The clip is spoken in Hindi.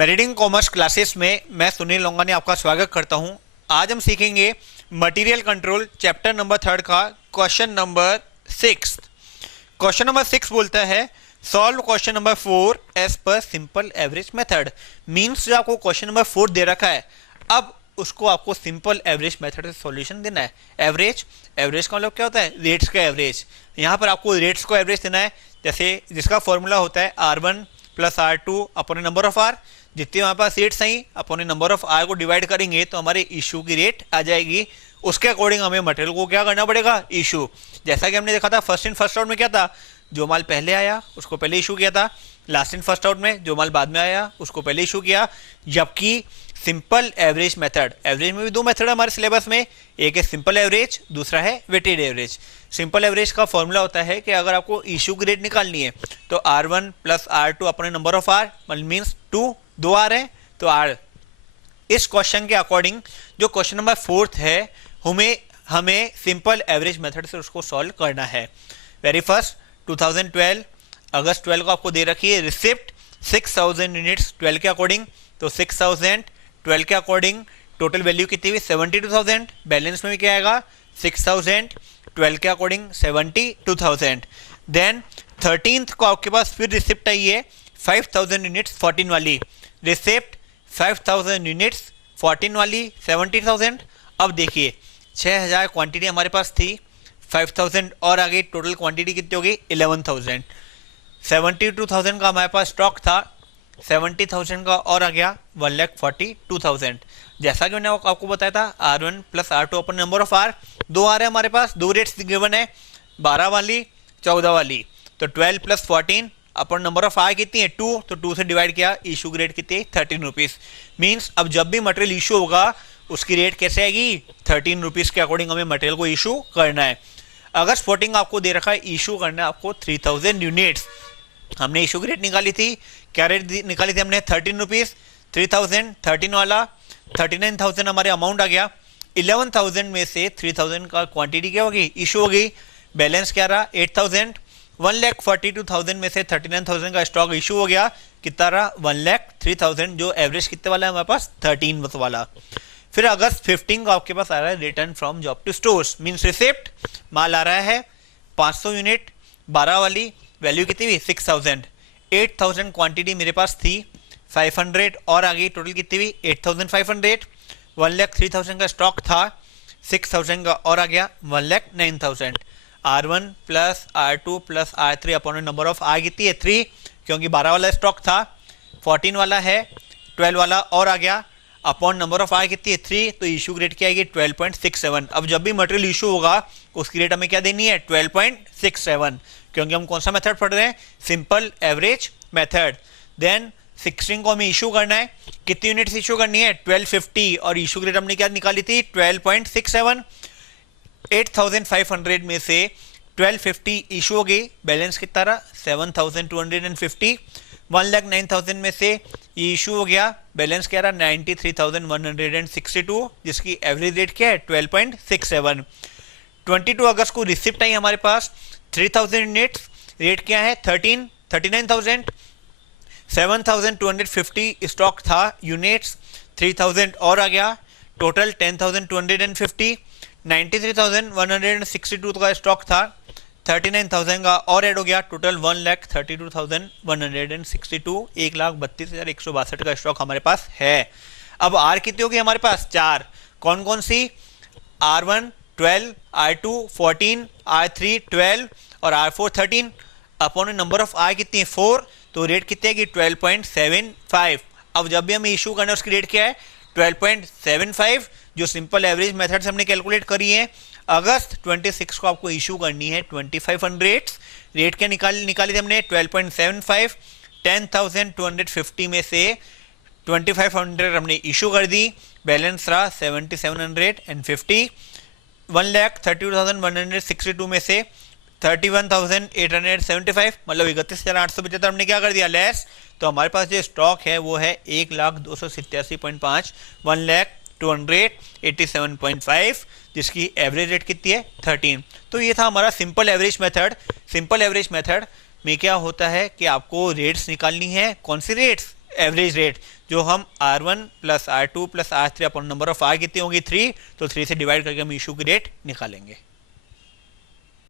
मेरिडियन कॉमर्स क्लासेस में मैं सुनील लोंगानी आपका स्वागत करता हूं। आज हम सीखेंगे मटेरियल कंट्रोल चैप्टर नंबर 3 का क्वेश्चन नंबर 6। क्वेश्चन नंबर 6 बोलता है solve question number 4 as per simple average method. Means जो आपको क्वेश्चन नंबर 4 दे रखा है, अब उसको आपको सिंपल एवरेज मेथड से सॉल्यूशन देना है। एवरेज का मतलब क्या होता है? रेट्स का एवरेज। यहाँ पर आपको रेट्स को एवरेज देना है, जैसे जिसका फॉर्मूला होता है R1 plus R2 upon number of R। जितनी हमारे पास rates I upon number of R को डिवाइड करेंगे तो हमारे इशू की रेट आ जाएगी। उसके अकॉर्डिंग हमें मटेरियल को क्या करना पड़ेगा? इशू। जैसा कि हमने देखा था फर्स्ट इन फर्स्ट आउट में क्या था, जो माल पहले आया उसको पहले इशू किया था। लास्ट इन फर्स्ट आउट में जो माल बाद में आया उसको पहले इशू किया। जबकि सिंपल एवरेज मेथड, एवरेज में भी दो मेथड है हमारे सिलेबस में, एक है सिंपल एवरेज, दूसरा है वेटेड एवरेज। सिंपल एवरेज का फॉर्मूला होता है कि अगर आपको इशू की रेट निकालनी है तो R1 प्लस R2 अपने number of R means 2 R है तो R। इस क्वेश्चन के अकॉर्डिंग जो क्वेश्चन नंबर 4 है हमें सिंपल एवरेज मेथड से उसको सॉल्व करना है। वेरी फर्स्ट 2012 अगस्त 12 को आपको दे रखी है रिसिप्ट 6000 यूनिट्स 12 के अकॉर्डिंग, तो 6000 12 के अकॉर्डिंग टोटल वैल्यू कितनी हुई? 72,000। बैलेंस में भी क्या आएगा? 6000 12 के अकॉर्डिंग 72,000। देन 13th को आपके पास फिर रिसिप्ट आई है 5000 यूनिट्स 14 वाली। रिसिप्ट 5000 यूनिट्स 14 वाली 70,000। अब देखिए 6000 क्वांटिटी हमारे पास थी, 5000 और आगे टोटल क्वांटिटी कितनी होगी? 11,000। 72,000 का हमारे पास स्टॉक था, 70,000 का और आ गया 1,42,000। जैसा कि मैंने आपको बताया था R1 plus R2 upon number of R, 2 आ रहे हैं हमारे पास, 2 रेट्स गिवन है, 12 वाली 14 वाली। तो 12 plus 14 upon number of R कितनी है? 2, तो 2 से डिवाइड किया, इशू की रेट कितनी है? 13 रुपीज़। मीन्स अब जब भी मटेरियल इशू होगा उसकी रेट कैसे आएगी? 13 रुपीज़ के अकॉर्डिंग हमें मटेरियल को इशू करना है। अगस्त 14 आपको दे रखा है इशू करना है आपको 3000 यूनिट्स। हमने इशू की रेट निकाली थी, क्या रेट निकाली थी हमने? 13 रुपीज़। 3000 13 वाला 39,000 हमारे अमाउंट आ गया। 11,000 में से 3,000 का क्वांटिटी क्या होगी? इशू होगी। बैलेंस क्या रहा? 8,000। 1,42,000 में से 39,000 का स्टॉक इशू हो गया, कितना रहा? 1,03,000, जो एवरेज कितने वाला है हमारे पास? 13 वाला। फिर अगस्त 15 को आपके पास आ रहा है return from job to stores, means receipt. माल आ रहा है 500 यूनिट 12 वाली, वैल्यू कितनी हुई? 6,000। 8,000 क्वांटिटी मेरे पास थी, 500 और आगे टोटल कितनी हुई? 8,500। 1,03,000 का स्टॉक था, 6,000 का और आ गया 1,09,000। R1 plus R2 plus R3 upon number of R कितनी है? 3, क्योंकि 12 वाला स्टॉक था, 14 वाला है, 12 वाला और आ गया, अपॉन नंबर ऑफ R कितनी है? 3, तो इशू की रेट क्या आएगी? 12.67। अब जब भी मटेरियल इशू होगा उसकी रेट हमें क्या देनी है? 12.67, क्योंकि हम कौन सा मेथड पढ़ रहे हैं? Simple average method. देन 16 को हमें इशू करना है, कितनी यूनिट्स इशू करनी है? 1250, और इशू की रेट हमने क्या निकाली थी? 12.67। 8,500 में से 1250 इशू हो गई, बैलेंस कितना रहा? 7,250। 1,09,000 में से ये इशू हो गया, बैलेंस क्या रहा? 93,162, जिसकी एवरेज रेट क्या है? 12.67। 22 अगस्त को रिसिप्ट आई हमारे पास 3,000 यूनिट्स, रेट क्या है? 39,000। 7,250 स्टॉक था यूनिट्स, 3,000 और आ गया, टोटल 10,250। 93,162 का स्टॉक था, 39,000 का और ऐड हो गया, टोटल 1,32,162, 1,32,162 का स्टॉक हमारे पास है। अब आर कितनी होगी हमारे पास? 4। कौन कौन सी? R1 12, R2 14, R3 12 और R4 13। Upon number of R कितनी है? 4, तो रेट कितनी है? 12.75। अब जब भी हमें इशू करना है उसकी रेट क्या है? 12.75, जो सिंपल एवरेज मेथड से हमने कैलकुलेट करी है। अगस्त 26 को आपको इशू करनी है 2,500। रेट क्या निकाली थी हमने? 12.75। 10,250 में से 2,500 हमने इशू कर दी, बैलेंस रहा 7,750। 1,32,162 में से 31,875, मतलब 31,875 हमने क्या कर दिया? लेस। तो हमारे पास जो स्टॉक है वो है 1,287.5, 1,287.5, जिसकी एवरेज रेट कितनी है? 13। तो ये था हमारा simple average method. Simple average method में क्या होता है कि आपको रेट्स निकालनी है। कौन सी रेट्स? एवरेज रेट जो हम R1 plus R2 plus R3 upon number of R कितनी होगी 3, तो 3 से डिवाइड करके हम इशू की रेट निकालेंगे।